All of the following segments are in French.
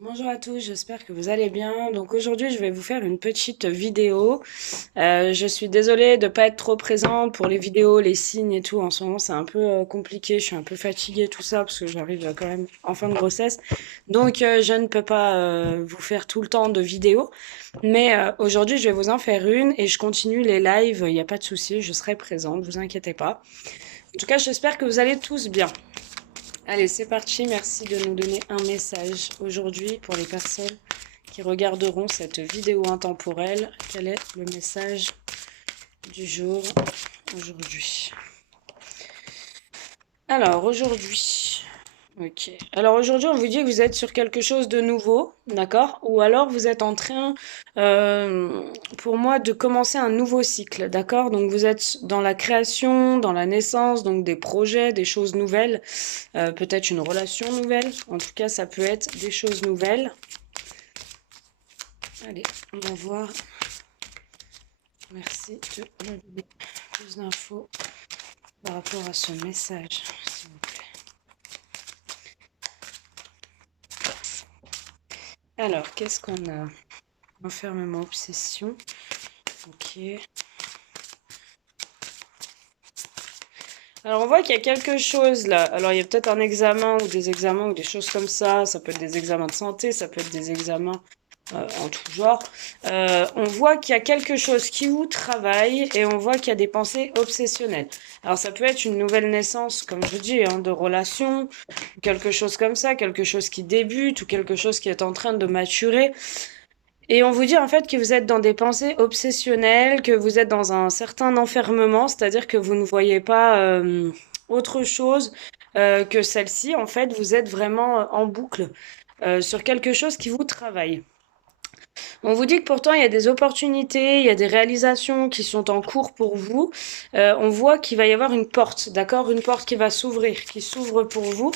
Bonjour à tous, j'espère que vous allez bien. Donc aujourd'hui, je vais vous faire une petite vidéo. Je suis désolée de ne pas être trop présente pour les vidéos, les signes et tout. En ce moment, c'est un peu compliqué. Je suis un peu fatiguée, tout ça, parce que j'arrive quand même en fin de grossesse. Donc je ne peux pas vous faire tout le temps de vidéos. Mais aujourd'hui, je vais vous en faire une et je continue les lives. Il n'y a pas de souci, je serai présente, vous inquiétez pas. En tout cas, j'espère que vous allez tous bien. Allez, c'est parti. Merci de nous donner un message aujourd'hui pour les personnes qui regarderont cette vidéo intemporelle. Quel est le message du jour aujourd'hui? Alors, aujourd'hui, ok. Alors aujourd'hui, on vous dit que vous êtes sur quelque chose de nouveau, d'accord? Ou alors vous êtes en train, euh, pour moi, de commencer un nouveau cycle, d'accord? Donc vous êtes dans la création, dans la naissance, donc des projets, des choses nouvelles, peut-être une relation nouvelle. En tout cas, ça peut être des choses nouvelles. Allez, on va voir. Merci de me donner plus d'infos par rapport à ce message, s'il vous plaît. Alors, qu'est-ce qu'on a? Enfermement, obsession. Ok. Alors, on voit qu'il y a quelque chose là. Alors, il y a peut-être un examen ou des examens ou des choses comme ça. Ça peut être des examens de santé, ça peut être des examens en tout genre. On voit qu'il y a quelque chose qui vous travaille et on voit qu'il y a des pensées obsessionnelles. Alors, ça peut être une nouvelle naissance, comme je dis, hein, de relation, quelque chose comme ça, quelque chose qui débute ou quelque chose qui est en train de maturer. Et on vous dit en fait que vous êtes dans des pensées obsessionnelles, que vous êtes dans un certain enfermement, c'est-à-dire que vous ne voyez pas autre chose que celle-ci. En fait, vous êtes vraiment en boucle sur quelque chose qui vous travaille. On vous dit que pourtant il y a des opportunités, il y a des réalisations qui sont en cours pour vous. On voit qu'il va y avoir une porte, d'accord? Une porte qui va s'ouvrir, qui s'ouvre pour vous.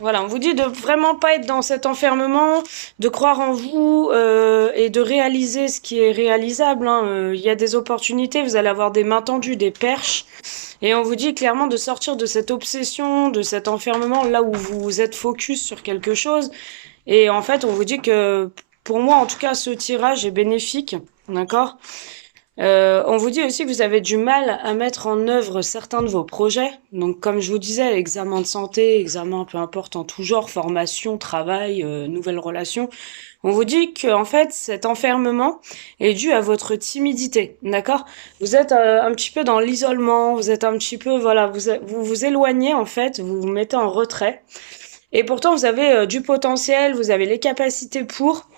Voilà, on vous dit de vraiment pas être dans cet enfermement, de croire en vous et de réaliser ce qui est réalisable, hein. Il y a des opportunités, vous allez avoir des mains tendues, des perches. Et on vous dit clairement de sortir de cette obsession, de cet enfermement, là où vous êtes focus sur quelque chose. Et en fait, on vous dit que, pour moi, en tout cas, ce tirage est bénéfique, d'accord? On vous dit aussi que vous avez du mal à mettre en œuvre certains de vos projets. Donc, comme je vous disais, examen de santé, examen peu importe en tout genre, formation, travail, nouvelles relations. On vous dit que, en fait, cet enfermement est dû à votre timidité, d'accord? Vous êtes un petit peu dans l'isolement, vous êtes un petit peu, voilà, vous vous éloignez, en fait, vous vous mettez en retrait. Et pourtant, vous avez du potentiel, vous avez les capacités pour.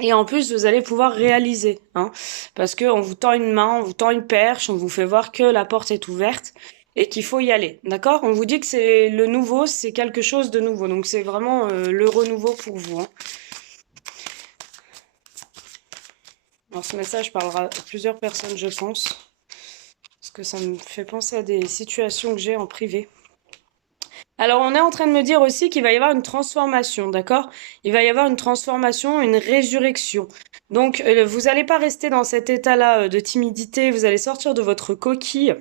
Et en plus, vous allez pouvoir réaliser, hein, parce qu'on vous tend une main, on vous tend une perche, on vous fait voir que la porte est ouverte et qu'il faut y aller, d'accord? On vous dit que c'est le nouveau, c'est quelque chose de nouveau, donc c'est vraiment le renouveau pour vous, hein. Alors ce message parlera à plusieurs personnes, je pense, parce que ça me fait penser à des situations que j'ai en privé. Alors, on est en train de me dire aussi qu'il va y avoir une transformation, d'accord? Il va y avoir une transformation, une résurrection. Donc, vous n'allez pas rester dans cet état-là de timidité, vous allez sortir de votre coquille.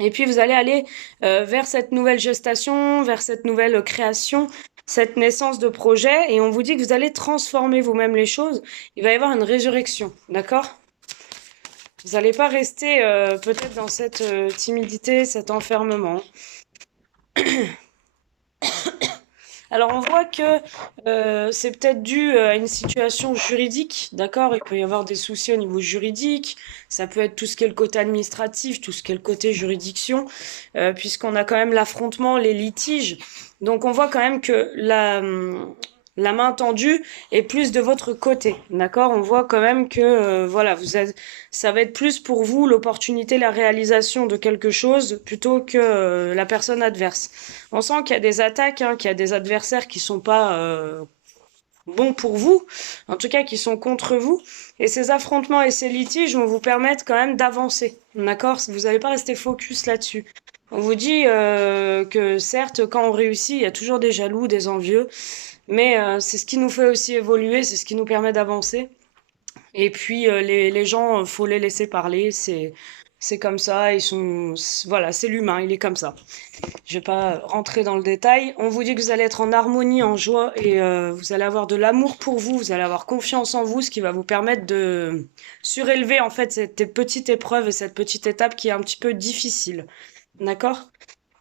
Et puis vous allez aller vers cette nouvelle gestation, vers cette nouvelle création, cette naissance de projet, et on vous dit que vous allez transformer vous-même les choses. Il va y avoir une résurrection, d'accord? Vous n'allez pas rester peut-être dans cette timidité, cet enfermement. Alors on voit que c'est peut-être dû à une situation juridique, d'accord? Il peut y avoir des soucis au niveau juridique, ça peut être tout ce qui est le côté administratif, tout ce qui est le côté juridiction, puisqu'on a quand même l'affrontement, les litiges. Donc on voit quand même que la main tendue est plus de votre côté, d'accord? On voit quand même que voilà, ça va être plus pour vous l'opportunité, la réalisation de quelque chose plutôt que la personne adverse. On sent qu'il y a des attaques, hein, qu'il y a des adversaires qui sont pas bons pour vous, en tout cas qui sont contre vous. Et ces affrontements et ces litiges vont vous permettre quand même d'avancer, d'accord? Vous n'allez pas rester focus là-dessus. On vous dit que certes, quand on réussit, il y a toujours des jaloux, des envieux, mais c'est ce qui nous fait aussi évoluer, c'est ce qui nous permet d'avancer. Et puis les gens, faut les laisser parler, C'est comme ça, voilà, c'est l'humain, il est comme ça. Je vais pas rentrer dans le détail. On vous dit que vous allez être en harmonie, en joie et vous allez avoir de l'amour pour vous, vous allez avoir confiance en vous, ce qui va vous permettre de surélever en fait cette petite épreuve et cette petite étape qui est un petit peu difficile. D'accord?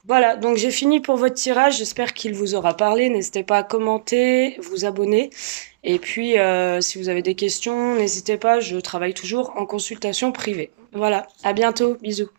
Voilà, donc j'ai fini pour votre tirage. J'espère qu'il vous aura parlé. N'hésitez pas à commenter, vous abonner. Et puis, si vous avez des questions, n'hésitez pas, je travaille toujours en consultation privée. Voilà, à bientôt, bisous.